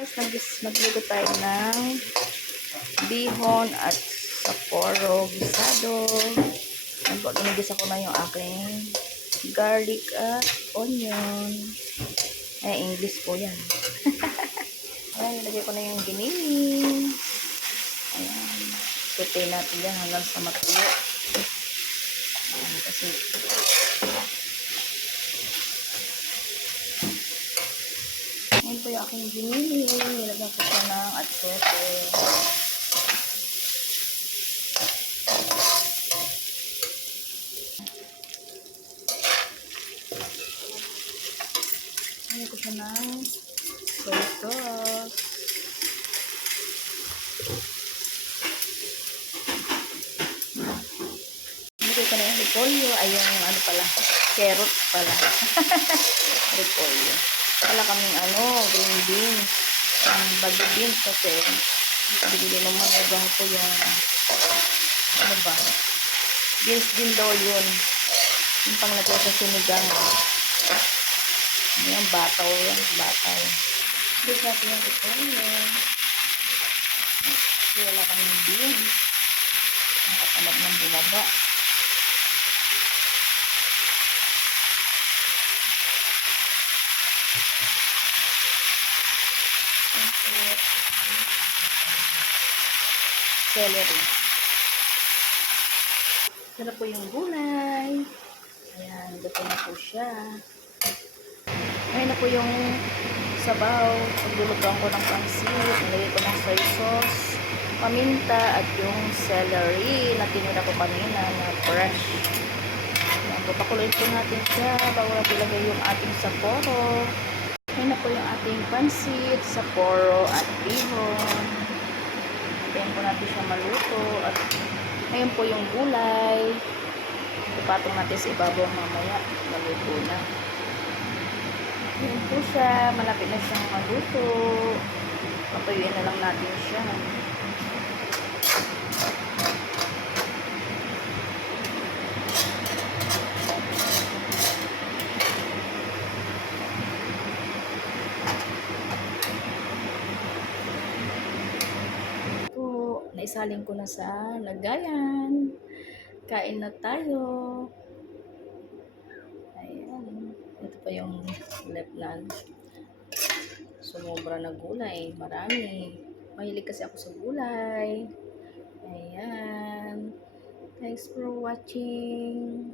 Guys, magluto tayo ng bihon at saporo gisado. Ginigisa ko na yung aking garlic at onion. Ay, English po yan. Ayan, nilagay ko na yung giniling. Ayan, saute natin yan hanggang sa matuyo. Ayan, kasi ayan po yung aking giniling. Nilagyan ko siya ng atsote. Ayan ko siya ng soy sauce. Nilagay ko na yung repolyo. Ay, yung ano pala, carrot pala. Repolyo. Wala kaming green beans. Bagyo beans kasi bigili naman yung ko yung beans din daw yun. Yung panglagay sa sinigang. Yung bataw yan. Bataw. Dito natin yung repolyo. Kasi wala kaming beans. Nakatamad ng bumaba. Celery. Ito na po yung gulay. Ayan, ito na po siya. Ayan na po yung sabaw. Paglulutuan ko ng pansit. Nilagay ko ng soy sauce, paminta, at yung celery na tinira ko kanina na fresh. Ayan, papakuloyin po natin siya bago natin ilagay yung ating saporo. Ayan na po yung ating pansit, saporo, at bihon. Ayan po natin siya maluto. At ngayon po yung gulay. Ipatong natin sa ibabaw mamaya. Maluto na. Ayan po siya. Malapit na siyang maluto. Patuyuin na lang natin siya. Naisaling ko na sa lagayan. Kain na tayo. Ayan. Ito pa yung left na sumobra na gulay. Marami. Mahilig kasi ako sa gulay. Ayan. Thanks for watching.